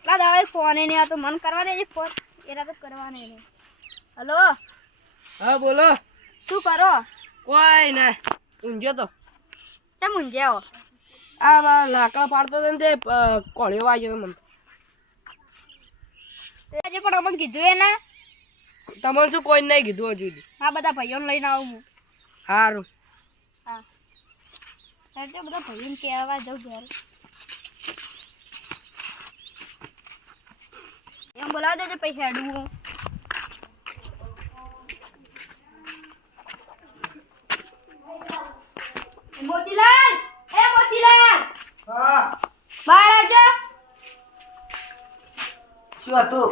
કેટલા દાડા ફોન નહીં આ તો મન કરવા દે ફોન એરા તો કરવા નહીં. હલો હા બોલો. શું કરો? કોઈ ના ઊંઝો તો ચમ ઊંઘ્યા હો? આ લાકડા પાડતો હતો ને તે કોળિયો વાગ્યો મને. આજે પણ અમને કીધું એ ના તમને શું કોઈ નહીં કીધું હજુ સુધી? હા બધા ભાઈઓને લઈને આવું હું. સારું. હા ત્યારે બધા ભાઈઓને કહેવા જાઉં ઘરે એમ બોલાવી દેજે પછી હેડવું. મોતીલાલ એ મોતીલાલ હા બહાર આવજો. શું હતું?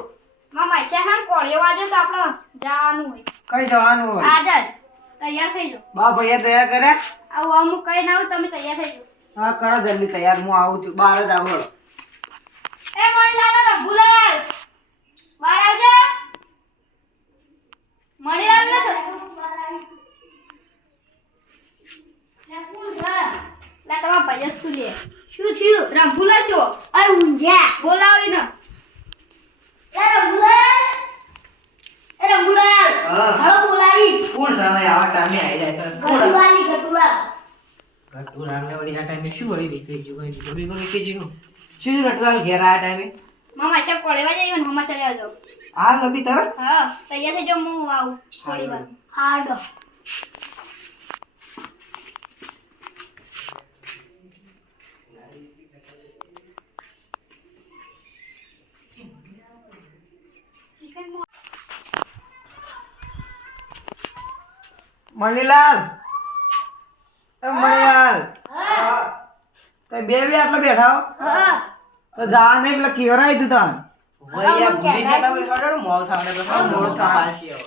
મામા શેહાન કોળિયો વાગ્યો તો આપણે જવાનું હોય. કઈ જવાનું હોય? આજ જ તૈયાર થઈ જાઓ. બા ભૈયા તૈયાર કર્યા? આવું અમુક કઈ ના આવું તમે તૈયાર થઈ જાઓ. હા કરો જલ્દી તૈયાર, હું આવું છું. બહાર જ આવો. એ મણીલાલ રઘુલાલ બહાર આવજો. મણીલાલ ને લા તમારા ભાઈ શું લે? શું થયું? રઘુલાલ જો અરે ઊંઝ્યા બોલાવી ને. એ રઘુલાલ હા હાલો બોલાવી. કોણ સમય આવા ટાઈમે આવી જાય છે? ગટુલાલી ગટુલાલ રટુલાલ ને વળી આ ટાઈમે શું વળી બીકે જીવો બીકે જીવો શું રટુલાલ ઘેર આ ટાઈમે? મામા સાહેબ કોળેવા જઈએ ને હમા ચાલ્યા જાઓ. આ લબી તરત હા તૈયાર થઈ જાઓ હું આવું થોડી વાર. હાડો મણીલાલ એ મણીલાલ તો બે આટલા બેઠા હો? હા તો જા નહીં પેલા કેવરાય તું તાન ભૈયા ભૂલી જતા હોય થોડું મોં થાવને તો હા, મોં થાવ. પાડશે હવે.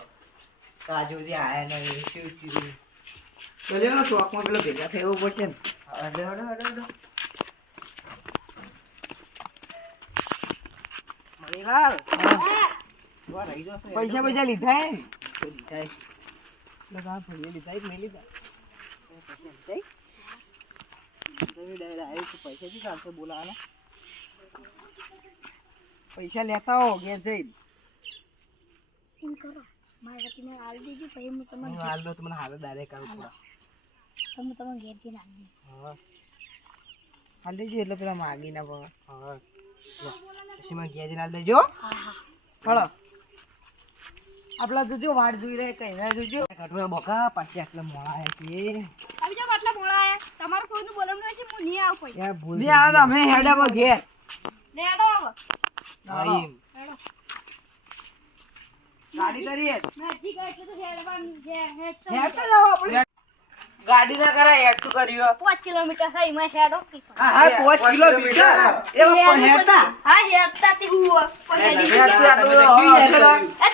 કાજુથી આયા નહીં શું થયું? ચલ્યો ને ચોકમાં પેલો ભેગા થવું પડશે ને. હડો, હડો, હડો, હડો. મણીલાલ વા રહી જશે. પૈસા પૈસા લીધા હે ને? થાય. લગા ભૈયા લીધા એક નહીં લીધા. પૈસાથી ચાલશે બોલાવાના. પૈસા લેતા હો ઘેર જઈ. એમ કરો મારા વતીને આલ દીધી પછી હું તમને હું હાલ દઉં તો મને હાલ ડાયરેક્ટ આવું થોડા. તમે તમે ઘેર જઈને આલ દઉં. હા હાલ દેજો એટલે પેલા માગી ના પડે. હા લો, પછી મને ઘેર જઈને હાલ દેજો. હા હા હળો આપલા જોજો વાટ જોઈ રહે કઈ ના જોજો. કટોરા બોકા પાછી આટલા મોડા આવ્યા છે. આવી જાઓ આટલા મોડા આયા. તમારું કોઈનું બોલવાનું હશે હું નહીં આવું કોઈ. યાર ભૂલ ની આ અમે હેડા ઘેર. લેડો આવો ભાઈ લેડો. ગાડી કરીએ. નજીક એટલે તો હેડવાનું છે હેડ તો હેડ તો જાઓ આપણે. ગાડી ના કરાય હેડ શું કર્યું? 5 કિલોમીટર થઈ મેં હેડો હા હા 5 કિલોમીટર એ પણ હેડતા. હા હેડતા તે હું કોઈ હેડી હેડતું આટલું હવા એ આવશે તમે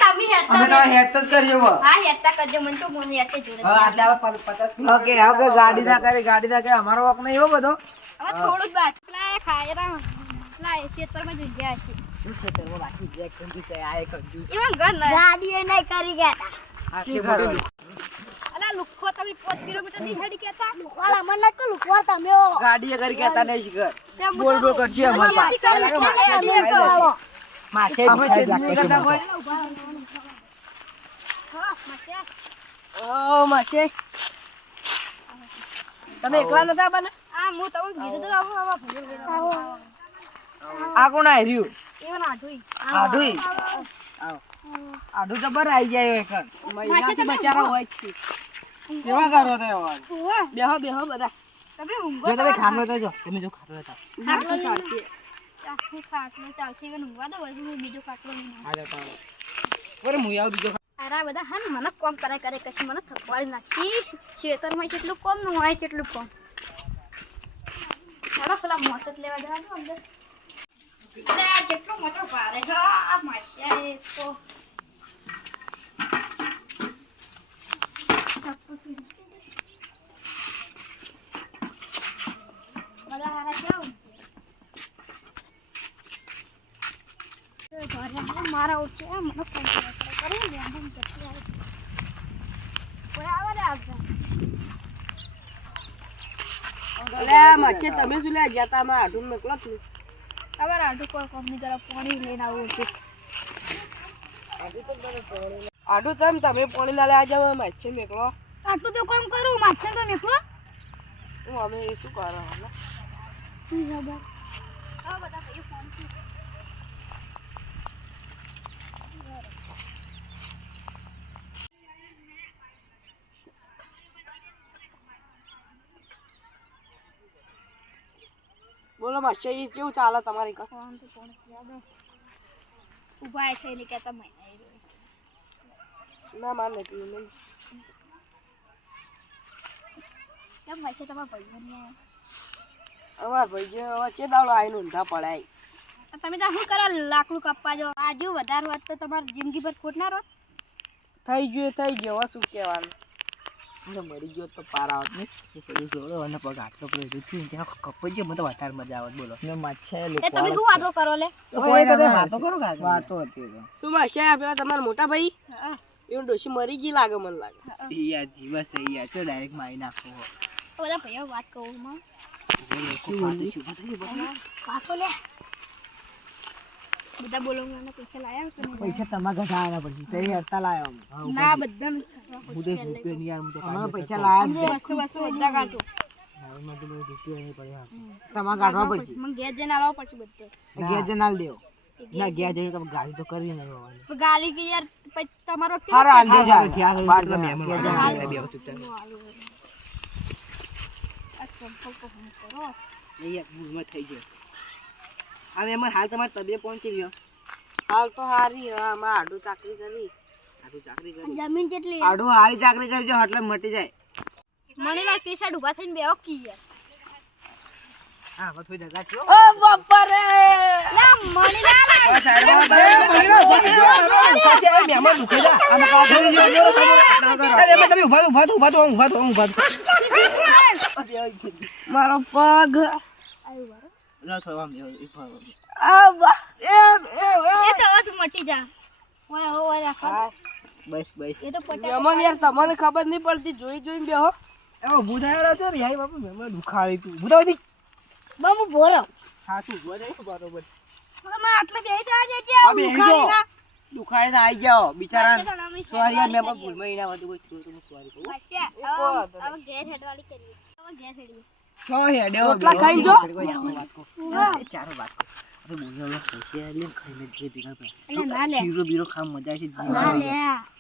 અમે હેડતા તો હેડતા જ કરીએ હો. હા હેડતા કરજો મને તો મને હેડતે જોડે હવે આટલે આપણે 50 ઓકે ઓકે ગાડી ના કરે અમારો વક નહીં હો બધો. હવે થોડું જ બાકી પેલા ખાયરા પેલા ખેતરમાં જઈ ગયા છે શું છે તેરો બાકી જે કંજુ છે આ એક કંજુ એમાં ઘર ના ગાડી એ નહીં કરી ગયા આટલી મોટી અલા લુખો તમે 5 કિલોમીટર ની હેડી કેતા લુખવાળા મને તો લુખવા તમે ગાડી એ કરી કેતા નહીં શીખર. તેમ બોલ બોલ કરશે અમાર પાસે. માસે અમે ચેતની કરતા હોય. ઓ માછે તમે એકલા નતા બને? આ હું તમને કીધું તો આવો આવો આ કોણ આવ્યું? એવા ના જોઈ આડુઈ આડુ જબર આવી જાય એક. માછે બચારા હોય જ છે. કેવા કરો તે અવાજ? બેહો બેહો બધા. તમે ઊંઘો જો તમે ખાટલો તો જો. તમે જો ખાટો હતા ખાટલો ચાલશે આખું ખાટલો ચાલશે કે ઊંઘવા દો પછી હું બીજો ખાટલો નહીં આ જતા રહો. ઓરે મુઈ આવ બીજો. અરે બધા હા ને મને કોમ કરે કશું મને થકવાડી નાખી ખેતરમાં કેટલું કોમ ન હોય કેટલું કોમ ચાલો પેલા મોચો લેવા જવાનું અંદર એટલે આ જેટલો મોચો ભારે છે આ માસ્યા એક તો બધા હારા કેવું મારા ઓછે મને ફોન કરે ને હું જતી આવી કોઈ આવે રે આગળ અલે મચ્છે તમે શું લે ગયા તા માં આઢું મોકલો જ ને. હવે આડું કોઈ કંપની તરફ પાણી લઈને આવું હતું. આડું તમ તમે પાણી ના લેવા જાવ માછે મેકલો આટલું તો કામ કરું માથે તો નીકળો. હું અમે એ શું કરો શું ખબર? હવે બધા ભાઈઓ ફોન છે. બોલો માછે એ કેવું ચાલે તમારી કા ફોન તો ફોન યાદ ઉભા છે ને કેતા મહિના ના માર નથી નહીં કેમ ભાઈ છે તમારા ભાઈઓને અમાર ભાઈ જે હવે ચે દાવડો આઈને ઊંધા પડાય તમે તો શું કરો લાકડું કાપવા જો આજુ વધારે હોત તો તમારી જિંદગી પર ખોટ ના રહો. થઈ ગયો હવે શું કહેવાનું મરી ગયો તો પાર આવત ને પેલું સોળો અને પગ આટલો પેલું થયું ત્યાં કપાઈ ગયો મને તો વધારે મજા આવત બોલો ને માછા એ તમે શું વાતો કરો લે? વાતો કરો વાતો હતી શું માછે પેલા તમારા મોટા ભાઈ હા એવું ડોશી મરી ગઈ લાગે મને લાગે યાર જીવસ છે યાર ચો ડાયરેક્ટ મારી નાખો તો બધા ભાઈઓ વાત કહું માં પાછો લે બધા બોલવાના પૈસા લાયા કે નહીં? પૈસા તમારા ઘટાડવાના પછી તેરી હડતાલ આવ્યો ના બધા હું તો રૂપિયો નહીં યાર હું તો અમારા પૈસા લાયા બસો બધા કાઢો એમાં તો રૂપિયો નહીં પડ્યા તમારે કાઢવા પડશે મને ઘેર જઈને આવવા પડશે બધે ગેસ જનાલ દેવો ના ગેસ જઈને તમે ગાડી તો કરી નહીં હોવાની તો ગાડી કે યાર પછી તમારો વખતે હારો હાલ દેજો બાટલા મહેમાન બે વખત આ ચંપલ તો હું કરો યાર ભૂલમાં થઈ ગયો હવે એમાં હાલ તમારે તબિયત પહોંચી ગયો હાલ તો હારી હા માં આડું ચાકરી કરી આટલું ચાકરી કરી જમીન કેટલી આડું હારી ચાકરી કરજો એટલે મટી જાય મને લાગ પૈસા ડૂબા થઈને બેહો કી યાર હા હવે થોડી જગા છો ઓ બાપા રે લા મને ના મારો પગ એ તો હવે મટી જા ઓલા ઓલા બસ બસ એ તો પટા મહેમાન યાર તમને ખબર નહીં પડતી જોઈ જોઈને બેહો એવો બુધાયો હતો રે યાર બાપુ મેં દુખાડી તું બુધાવતી બમુ બોરો હા તું બોલે બરોબર અમે આટલે બેહી જા જે આ બેહી જાઓ. દુખાઈ ને આવી જાઓ બિચારા સોરી યાર મેં પણ ભૂલમાં એના વધુ કોઈ થયું તો સોરી કહું હવે ઘેર હેડવાળી કરીએ હવે ઘેર હેડીએ છો હેડ્યો રોટલા ખાઈ જો. ચારો વાત કો અરે બોલવાનો પૈસા લે ખાઈને જે ભેગા પે એટલે ના લે શીરો બીરો ખામ મજા છે ના લે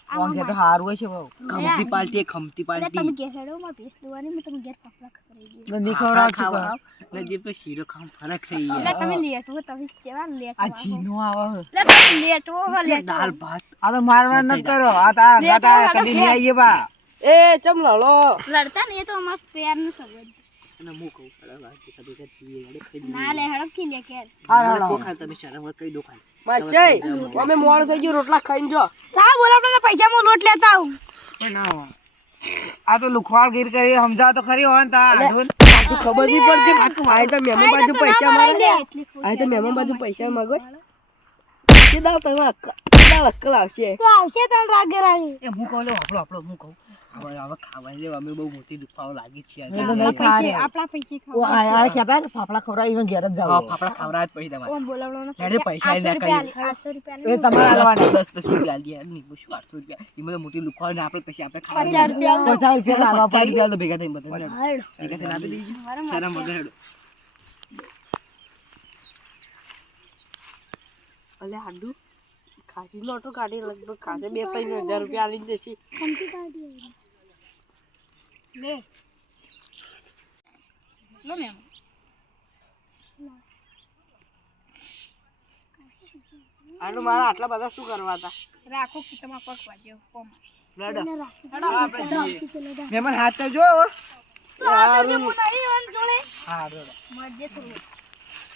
કોણ કે તો હારું હોય છે બહુ ખમતી પાલટી ખમતી એટલે પાલટી તમે ઘેર હેડો માં ભેસ દોવાની મેં તમે ઘેર કપડા ખવડાવી દઈએ નદી ખવરાવ ખાવા ને જે પે શીરો ખામ ફરક છે એટલે યાર તમે લેટવો તમે કેવા લેટવો આ જીનો આવે એટલે તમે લેટવો હો લેટવો દાળ ભાત આ તો મારવા ન કરો આ તારા કદી નહીં આવીએ બા એ ચમ લડો લડતા ને એ તો અમાર પ્યારનો સંબંધ અને મુ કહું અરે વાત કદી કદી જીવે ગાડે ખાઈ ના લે હેડો કી લે ઘેર દો ખાલ તમે શરમ વર કઈ દો ખાલ માછે અમે મોડ થઈ ગયું રોટલા ખાઈને જો કા બોલાવતો તો પૈસા મો લોટ લેતા આવું ના આ તો લુખવાળ ગીર કરી સમજાવ તો ખરી હોય ને તા આધુન તું ખબર નહીં પડતી આ તો મહેમાન બાજુ પૈસા માગે આ તો મહેમાન બાજુ પૈસા માગે કે દાવ તમે અક્કલ આવશે તો આવશે તણ રાગે રાગે એ હું કહું લે આપણો હું કહું હવે ખાવા લે અમે બહુ મોટી દુખાવો લાગી છે આપણા પૈસે ખાવ આ કહેતા કે ફાફડા ખવરા ઈવન ઘેર જ જાવ ફાફડા ખવરા જ પડી તમારે ઓમ બોલાવવાનો હેડે પૈસા લે કરી 800 રૂપિયા એ તમારે આલવાના 10 રૂપિયા લે ની બસ 800 રૂપિયા એમાં મોટી લુખવાળ ને આપણે પછી આપણે ખાવા 50 રૂપિયા 50 રૂપિયા આલવા 50 રૂપિયા તો ભેગા થઈ બધા ભેગા થઈને આપી દેજો શરમ વગર હેડો અલે હાડુ ખાસી નોટો કાઢી લગભગ ખાસે 2-3 હજાર રૂપિયા આલી દેસી ખમતી કાઢી લે લો મેમ આનું મારા આટલા બધા શું કરવા હતા રાખો કે તમાર પગ વાગ્યો કોમ લડો લડો આપણે મહેમાન હાથ તો જો તો આ તો મો નહીં ઓન જોડે હા લડો મરજે થોડું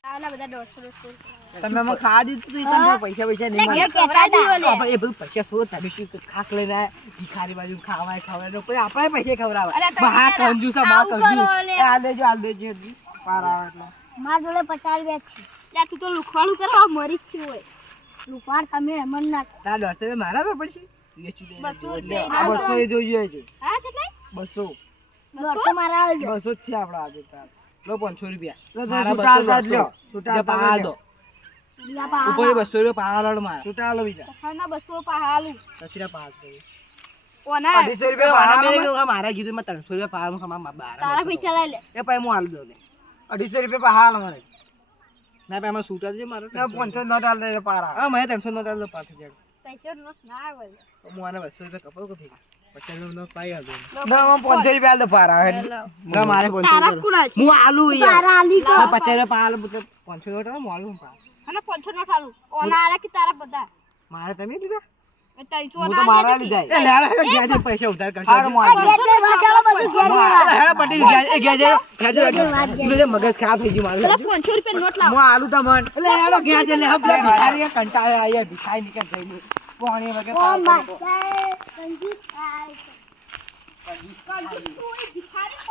આલા બધા 150 તમે મને ખા દીધું તો તમને પૈસા નહીં લે ઘેર કહેતા દીવો લે આપણે એ બધું પૈસા શું તમે શું ખાક લઈને ભિખારી બાજુ ખાવાય કોઈ આપણે પૈસા ખવડાવે અરે તમે બા કંજૂસા બા આવું કરો કંજૂસ લે. એ આ દેજો પાર આવે એટલે માર જોડે 50 રૂપિયા છે લે તું તો લુખવાડું કરવા મરી જ છે હોય લુખવાડ તમે મન ના ના દોસ્ત મારા પર પડશે વેચી દે 200 એટલે રૂપિયા આ 200 એ જોઈએ છે હા કેટલા 200 200 મારા 200 જ છે આપડા આજે તાર લો 500 રૂપિયા લો મારા 200 200 લ્યો છૂટા પા દો ઉપર 200 રૂપિયા પાહાડ વાળો મારે છૂટા આલો બીજા ખાના 200 પાહાલું તસીરા પાસ કરી ઓના 250 રૂપિયા વાળા મારે કીધું મેં 300 રૂપિયા પાહાડ માં તારા પૈસા લઈ લે એ પછી હું આલું દઉં ને 250 રૂપિયા હાલ મને ના ભાઈ એમાં છૂટા છે મારો 500 નોટ આલ દે પારા હા મેં 300 નો ડાલો પાસ થઈ પૈસા નો ના આવે જાય હું આને 200 રૂપિયા કપાવ કે ભેગા 50 નો પાઈ આલું ના મને 500 રૂપિયા આલ દે પારા ના મારે 500 તારા કુણા છે હું આલું યાર તારા આલી તો 50 રૂપિયા પાહાડ મતલબ 500 નો ડાલો હું આલું પા અને 500 નો ઠાલું ઓના આલા કે તારા બધા મારે તમે લીધા એ 300 હું તો ના મારા લીધા એ લેડા ગયા છે પૈસા ઉધાર કરજો હાર મોલ હેડા પટી ગયા એ મગજ ખરાબ થઈ ગયું મારું 500 રૂપિયા નોટ લાવ હું આલુ તમન એટલે હેડો ગયા છે લે હબ લે ભિખારી કંટાળ્યા યાર ભિખારી નીકળ જઈને પાણી વગર ઓ માય ગોડ કંજૂસ આય કંજૂસ તું ભિખારી